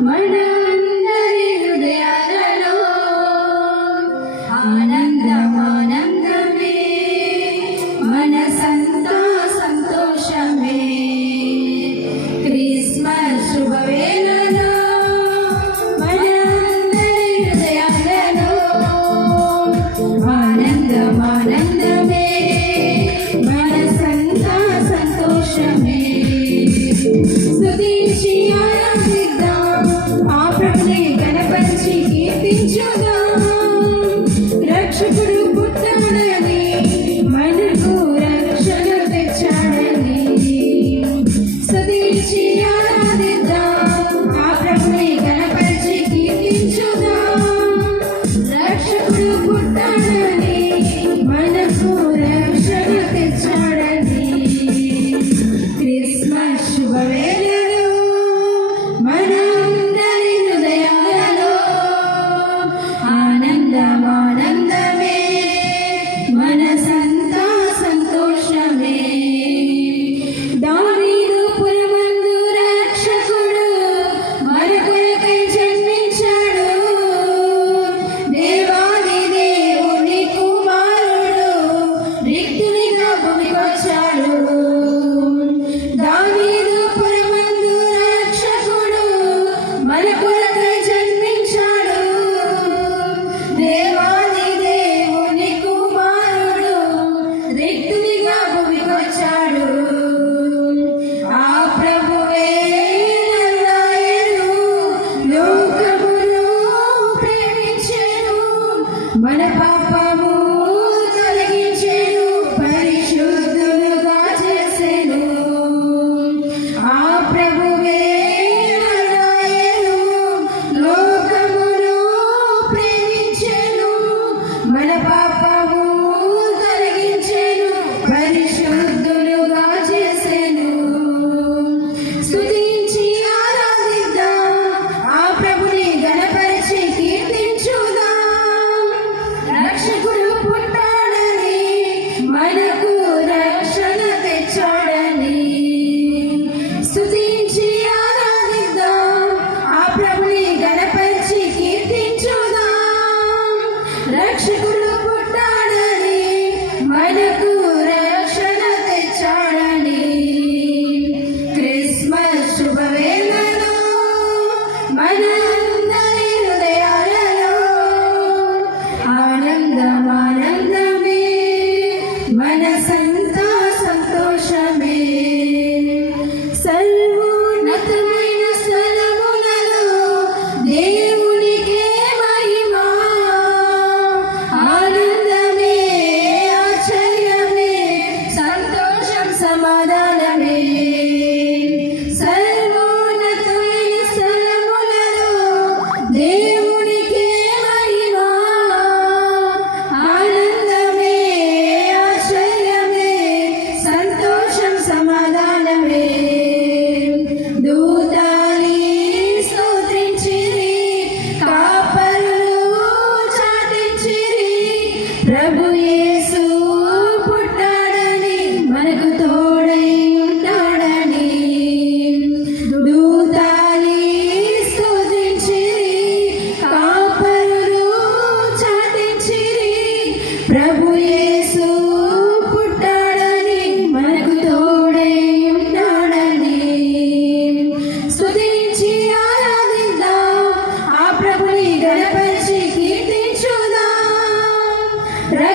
My name Papa. మనసంతా సంతోషమే. సర్వోన్నతమైన స్థలములలో దేవునికే మహిమా. ఆనందమే ఆశ్చర్యమే సంతోషం సమాధానమే. సర్వోన్నతమైన స్థలములలో దేవు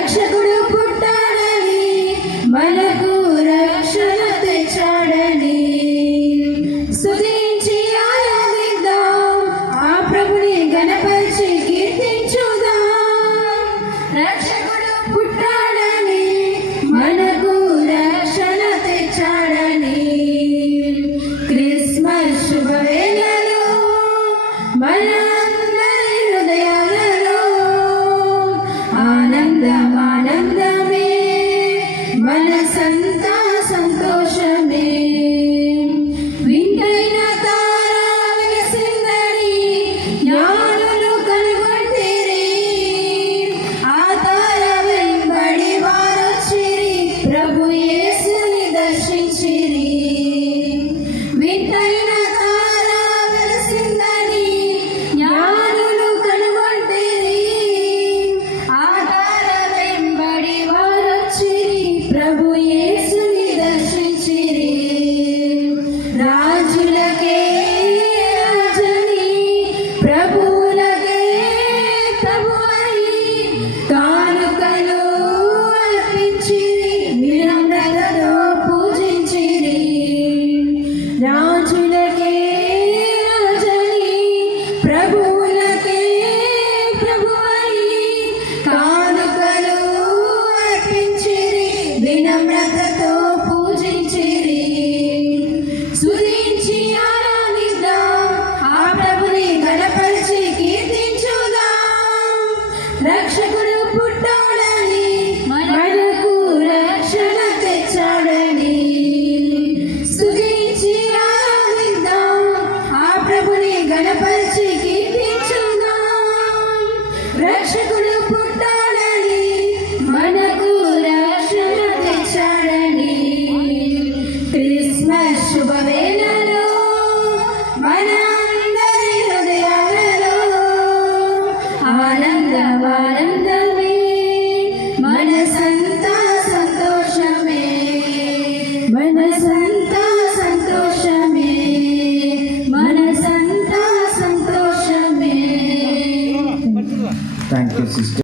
రక్షకుడు పుట్టాడని మనకు రక్షణ తెచ్చాడని. స్తుతించి ఆరాధిద్దాం ఆ ప్రభుని గణపరిచి కీర్తించుదాం. రక్షకుడు పుట్టాడని మనకు రక్షణ తెచ్చాడని. క్రిస్మస్ శుభవేళలు మన assembly